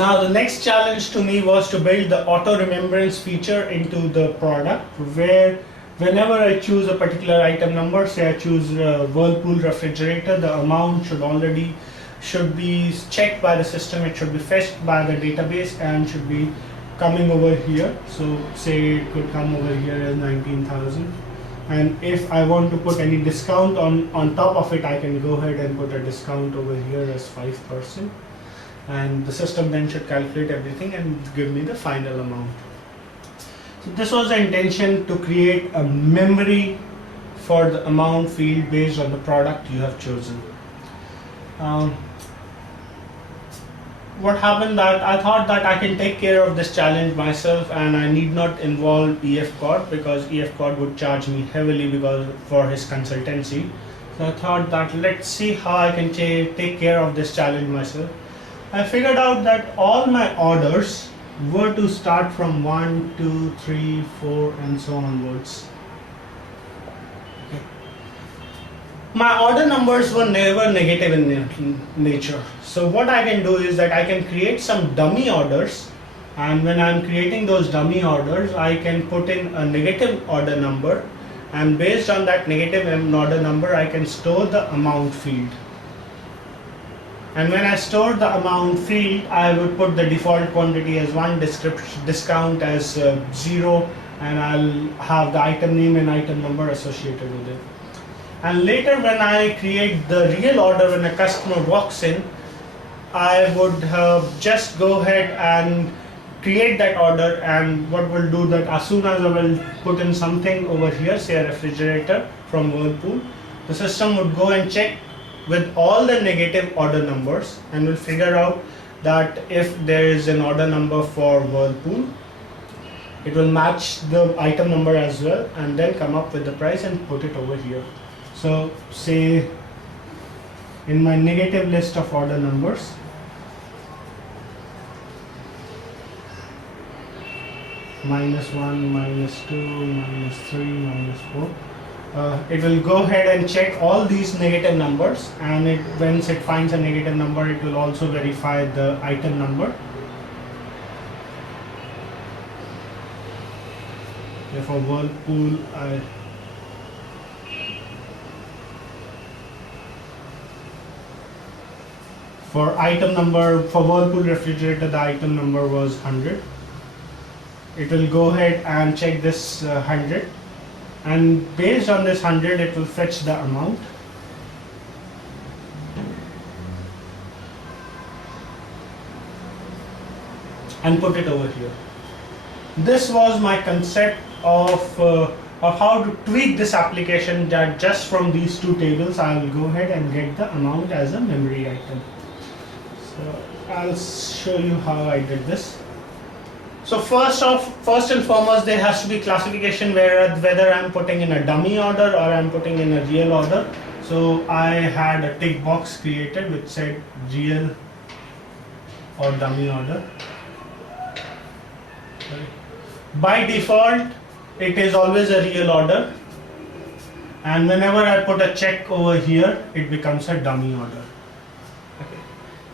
Now the next challenge to me was to build the auto remembrance feature into the product, where whenever I choose a particular item number, say I choose Whirlpool refrigerator, the amount should be checked by the system, it should be fetched by the database and should be coming over here. So say it could come over here as 19,000, and if I want to put any discount on top of it, I can go ahead and put a discount over here as 5%, and the system then should calculate everything and give me the final amount. So this was the intention, to create a memory for the amount field based on the product you have chosen. What happened that I thought that I can take care of this challenge myself and I need not involve EF Cord, because EF Cord would charge me heavily for his consultancy. So I thought that let's see how I can take care of this challenge myself. I figured out that all my orders were to start from 1, 2, 3, 4 and so onwards. My order numbers were never negative in nature. So what I can do is that I can create some dummy orders, and when I'm creating those dummy orders, I can put in a negative order number, and based on that negative order number, I can store the amount field. And when I store the amount field, I would put the default quantity as 1, discount as 0, and I'll have the item name and item number associated with it. And later when I create the real order, when a customer walks in, I would just go ahead and create that order, and what will do that as soon as I will put in something over here, say a refrigerator from Whirlpool, the system would go and check with all the negative order numbers and will figure out that if there is an order number for Whirlpool, it will match the item number as well, and then come up with the price and put it over here. So say in my negative list of order numbers, -1, -2, -3, -4, it will go ahead and check all these negative numbers, and once it finds a negative number, it will also verify the item number. For Whirlpool, for Whirlpool refrigerator, the item number was 100. It will go ahead and check this 100, and based on this 100, it will fetch the amount. And put it over here. This was my concept of how to tweak this application, that just from these two tables I will go ahead and get the amount as a memory item. So I'll show you how I did this. So first and foremost, there has to be classification whether I'm putting in a dummy order or I'm putting in a real order. So I had a tick box created which said real or dummy order. By default, it is always a real order, and whenever I put a check over here, it becomes a dummy order. Okay.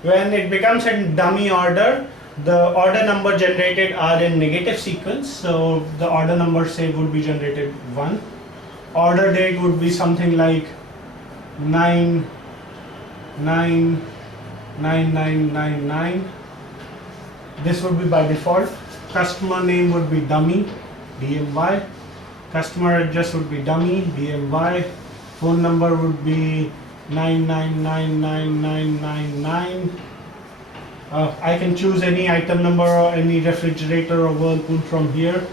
When it becomes a dummy order, the order number generated are in negative sequence. So the order number, say, would be generated 1. Order date would be something like 9/9/9999. This would be by default. Customer name would be dummy, DMY. Customer address would be dummy, DMY. Phone number would be 9999999. I can choose any item number or any refrigerator or Whirlpool from here,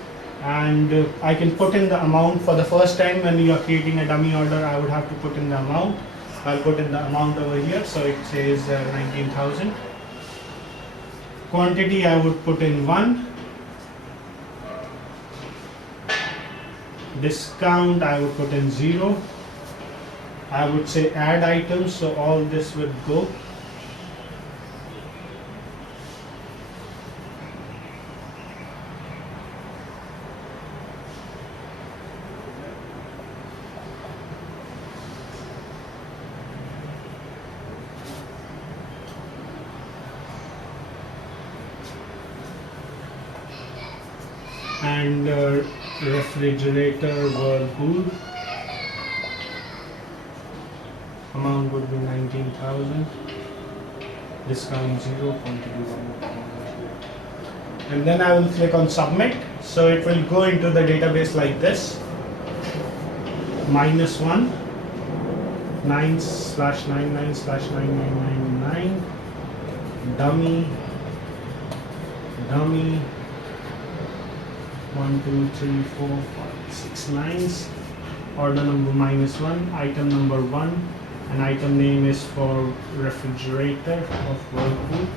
and I can put in the amount. For the first time when you are creating a dummy order, I would have to put in the amount. I'll put in the amount over here, so it says 19,000. Quantity, I would put in 1. Discount, I would put in 0. I would say add items, so all this would go. and refrigerator Whirlpool. Amount would be 19,000. Discount 0, quantity 1. And then I will click on submit. So it will go into the database like this. -1 9/99/9999 dummy 1 2 3 4 5 6 9s, order number -1, item number 1, and item name is for refrigerator of Whirlpool.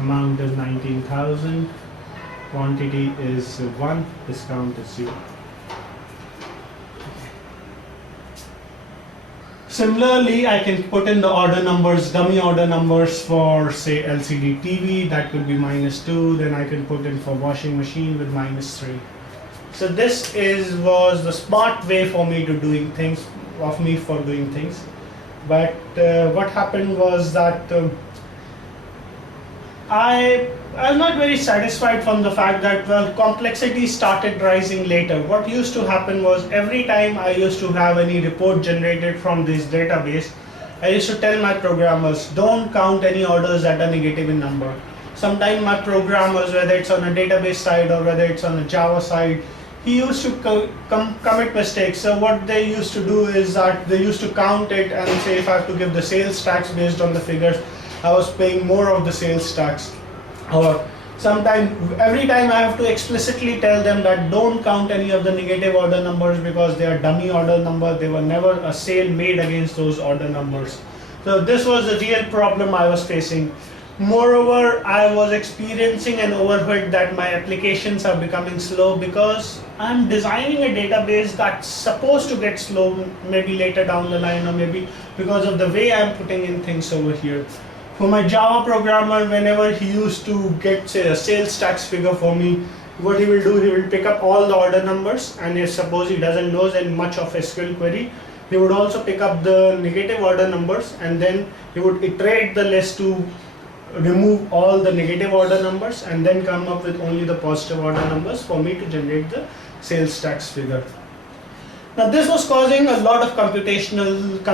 Amount is 19,000, quantity is 1, discount is 0. Similarly, I can put in the order numbers, dummy order numbers for say LCD TV, that could be -2, then I can put in for washing machine with -3. So this was the smart way for me to doing things, But what happened was that I was not very satisfied from the fact that complexity started rising later. What used to happen was every time I used to have any report generated from this database, I used to tell my programmers, don't count any orders that are negative in number. Sometimes my programmers, whether it's on a database side or whether it's on a Java side, he used to commit mistakes. So what they used to do is that they used to count it and say if I have to give the sales tax based on the figures, I was paying more of the sales tax. Or sometimes, every time I have to explicitly tell them that don't count any of the negative order numbers because they are dummy order numbers. There were never a sale made against those order numbers. So this was the real problem I was facing. Moreover, I was experiencing an overhead that my applications are becoming slow because I'm designing a database that's supposed to get slow maybe later down the line, or maybe because of the way I'm putting in things over here. For my Java programmer, whenever he used to get say a sales tax figure for me, what he will do, he will pick up all the order numbers, and if suppose he doesn't know much of SQL query, he would also pick up the negative order numbers, and then he would iterate the list to remove all the negative order numbers and then come up with only the positive order numbers for me to generate the sales tax figure. Now this was causing a lot of computational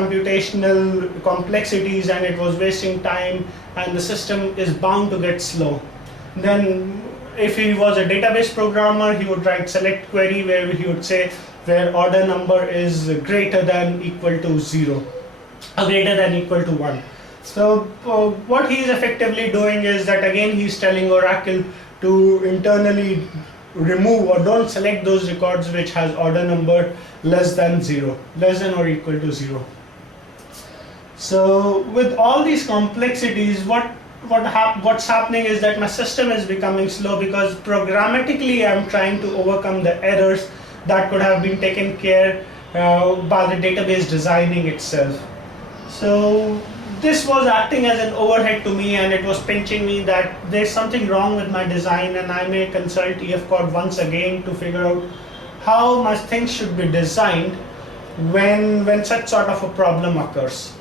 complexities, and it was wasting time, and the system is bound to get slow. Then if he was a database programmer, he would write select query where he would say where order number is greater than equal to 0 or greater than equal to 1. So what he is effectively doing is that again he's telling Oracle to internally remove or don't select those records which has order number less than or equal to 0. So with all these complexities, what's happening is that my system is becoming slow because programmatically I'm trying to overcome the errors that could have been taken care by the database designing itself. So this was acting as an overhead to me, and it was pinching me that there's something wrong with my design, and I may consult EFCode once again to figure out how my things should be designed when such sort of a problem occurs.